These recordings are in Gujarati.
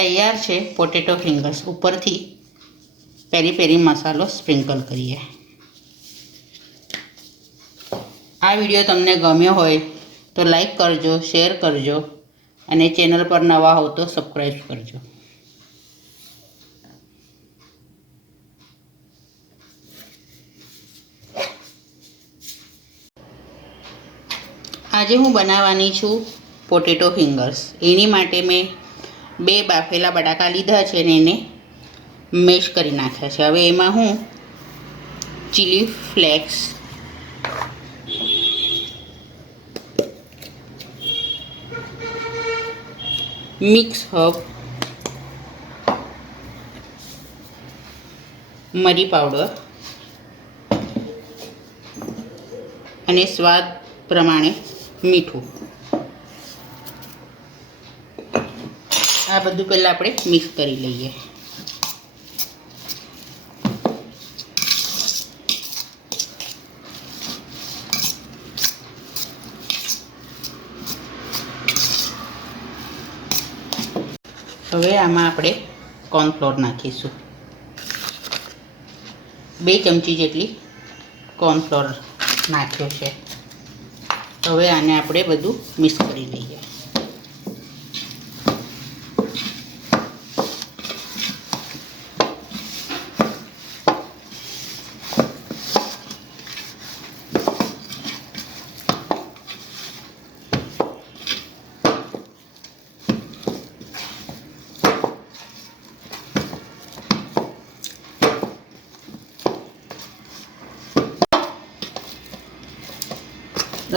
તૈયાર છે પોટેટો ફિંગર્સ. ઉપરથી પેરી પેરી મસાલો સ્પ્રિંકલ કરીએ. આ વિડીયો તમને ગમ્યો હોય તો લાઈક કરજો, શેર કરજો અને ચેનલ પર નવા હો તો સબસ્ક્રાઈબ કરજો. આજે હું બનાવવાની છું પોટેટો ફિંગર્સ. એની માટે મેં 2 બાફેલા બટાકા લીધા છે અને એને મેશ કરી નાખ્યા છે. હવે એમાં હું ચીલી ફ્લેક્સ, મિક્સ હર્બ, મરી પાવડર અને સ્વાદ પ્રમાણે મીઠું, આ બધું પહેલાં આપણે મિક્સ કરી લઈએ. હવે આમાં આપણે કોર્નફ્લોર નાખીશું. 2 ચમચી જેટલી કોર્નફ્લોર નાખ્યો છે. હવે આને આપણે બધું મિક્સ કરી લઈએ.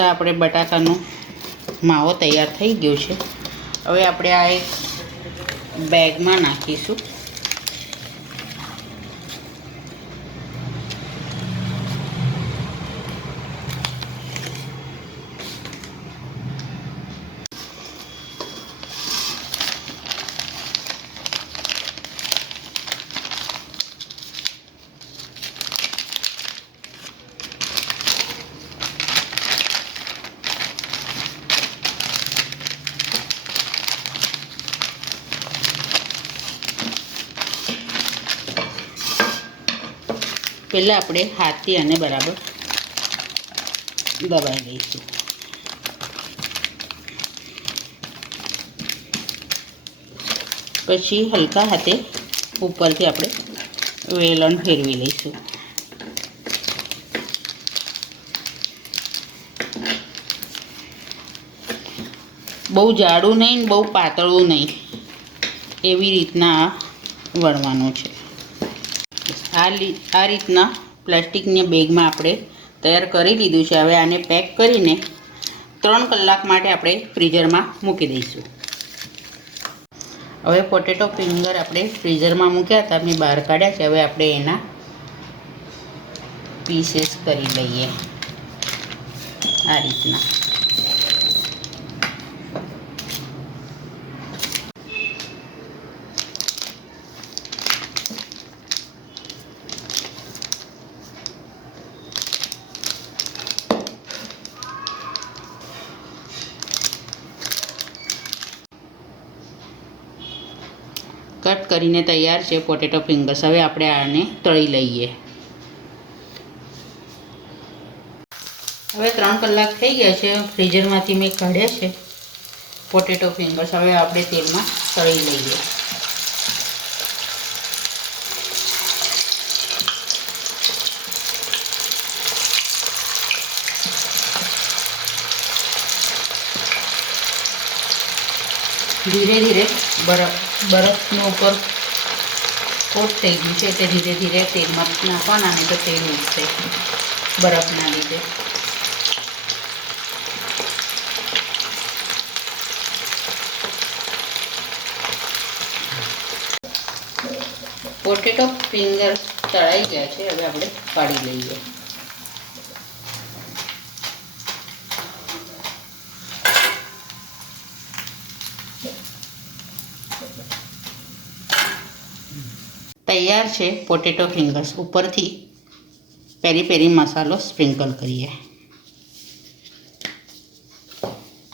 આપણે બટાકાનો માવો તૈયાર થઈ ગયો છે. હવે આપણે આ એક બેગમાં નાખીશું. પહેલાં આપણે હાથથી આને બરાબર દબાવી દઈશું. પછી હલકા હાથે ઉપરથી આપણે વેલણ ફેરવી લઈશું. બહુ જાડું નહીં ને બહુ પાતળું નહીં, એવી રીતના વણવાનું છે. આ રીતના પ્લાસ્ટિકની બેગમાં આપણે તૈયાર કરી લીધું છે. હવે આને પેક કરીને 3 કલાક માટે આપણે ફ્રીઝરમાં મૂકી દઈશું. હવે પોટેટો ફિંગર આપણે ફ્રીઝરમાં મૂક્યા હતા, મેં બહાર કાઢ્યા છે. હવે આપણે એના પીસીસ કરી લઈએ આ રીતના. કટ કરીને તૈયાર છે પોટેટો ફિંગર્સ. હવે આપણે આને તળી લઈએ. હવે 3 કલાક થઈ ગયા છે. ફ્રીઝરમાંથી મેં કાઢ્યા છે પોટેટો ફિંગર્સ. હવે આપણે તેલમાં તળી લઈએ. ધીરે ધીરે બરફનું ઉપર કોટ થઈ ગયું છે એટલે ધીરે ધીરે તેલમાં નાખવાના, નહીં તો તેલ ઉઠશે બરફના લીધે. પોટેટો ફિંગર તળાઈ ગયા છે. હવે આપણે કાઢી લઈએ. તૈયાર છે પોટેટો ફિંગર્સ. ઉપરથી પેરી પેરી મસાલો સ્પ્રિંકલ કરીએ.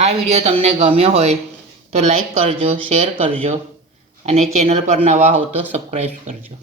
આ વિડીયો તમને ગમ્યો હોય તો લાઈક કરજો, શેર કરજો અને ચેનલ પર નવા હો તો સબસ્ક્રાઈબ કરજો.